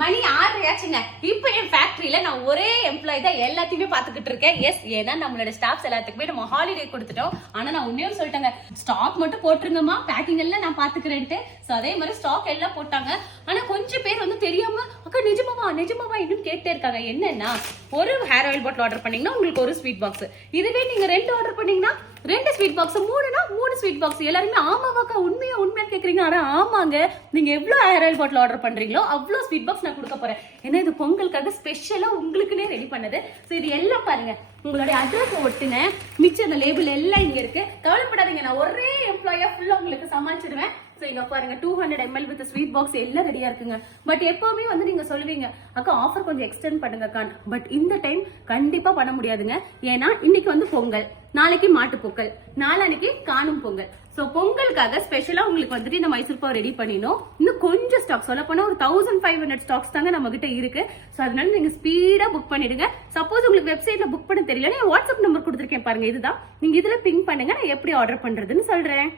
மணி 6 ஆச்சுங்க. இப்போ என் ஃபேக்டரியில நான் ஒரே எம்ப்ளாயி தான் எல்லாத்தையுமே பாத்துக்கிட்டு இருக்கேன். எஸ், ஏன்னா நம்மளோட ஸ்டாஃப்ஸ் எல்லாத்துக்குமே நம்ம ஹாலிடே கொடுத்துட்டோம். ஆனா நான் உன்னே சொல்லிட்டேங்க, ஸ்டாக் மட்டும் போட்டுருங்கம்மா, பேக்கிங் எல்லாம் நான் பாத்துக்கிறேன்ட்டு. சோ அதே மாதிரி ஸ்டாக் எல்லாம் போட்டாங்க. ஆனா கொஞ்சம் பேர் வந்து தெரியாம அக்கா நிஜமாவா நிஜமாவா இன்னும் கேட்டே இருக்காங்க. என்னன்னா, ஒரு ஹேர் ஆயில் பாட்டில் ஆர்டர் பண்ணீங்கன்னா உங்களுக்கு ஒரு ஸ்வீட் பாக்ஸ், இதுவே நீங்க 2 ஆர்டர் பண்ணீங்கன்னா 2 ஸ்வீட் பாக்ஸ், 3னா 3 ஸ்வீட் பாக்ஸ். எல்லாருமே ஆமாவாக்கா உண்மையா உண்மையா கேக்குறீங்க. ஆனா ஆமாங்க, நீங்க எவ்வளவு ஹேர் ஆயில் பாட்டில் ஆர்டர் பண்றீங்களோ அவ்வளவு ஸ்வீட் பாக்ஸ் நான் கொடுக்க போறேன். ஏன்னா இது பொங்கலுக்காக ஸ்பெஷலா உங்களுக்குன்னே ரெடி பண்ணது. சோ இது எல்லாம் பாருங்க, உங்களுடைய அட்ரஸ் ஒட்டுங்க, மிச்சம் அந்த லேபிள் எல்லாம் இங்க இருக்கு. கவலைப்படாதீங்க, நான் ஒரே எம்ப்ளாயா ஃபுல்லா உங்களுக்கு சமாளிச்சிடுவேன். சோ இங்க பாருங்க 200 ml வித் ஸ்வீட் பாக்ஸ் எல்லாம் ரெடியா இருக்குங்க. பட் எப்பவுமே வந்து நீங்க சொல்லுவீங்க அக்கா ஆஃபர் கொஞ்சம் எக்ஸ்டெண்ட் பண்ணுங்க அக்கா. பட் இந்த டைம் கண்டிப்பா பண்ண முடியாதுங்க. ஏன்னா இன்னைக்கு வந்து பொங்கல், நாளைக்கு மாட்டு பொங்கல், நாளைக்கு காணும் பொங்கல். சோ பொங்கலுக்காக ஸ்பெஷலா உங்களுக்கு வந்துட்டு இந்த மைசூர் பாவ் ரெடி பண்ணினோம். இன்னும் கொஞ்சம் ஸ்டாக், சொல்ல போனா ஒரு 1500 ஸ்டாக்ஸ் தாங்க நம்ம கிட்ட இருக்கு. சோ அதனால நீங்க ஸ்பீடா புக் பண்ணிடுங்க. சப்போஸ் உங்களுக்கு வெப்சைட்ல புக் பண்ண தெரியல, வாட்ஸ்அப் நம்பர் கொடுத்துருக்கேன் பாருங்க, இதுதான். நீங்க இதுல பிங் பண்ணுங்க, நான் எப்படி ஆர்டர் பண்றதுன்னு சொல்றேன்.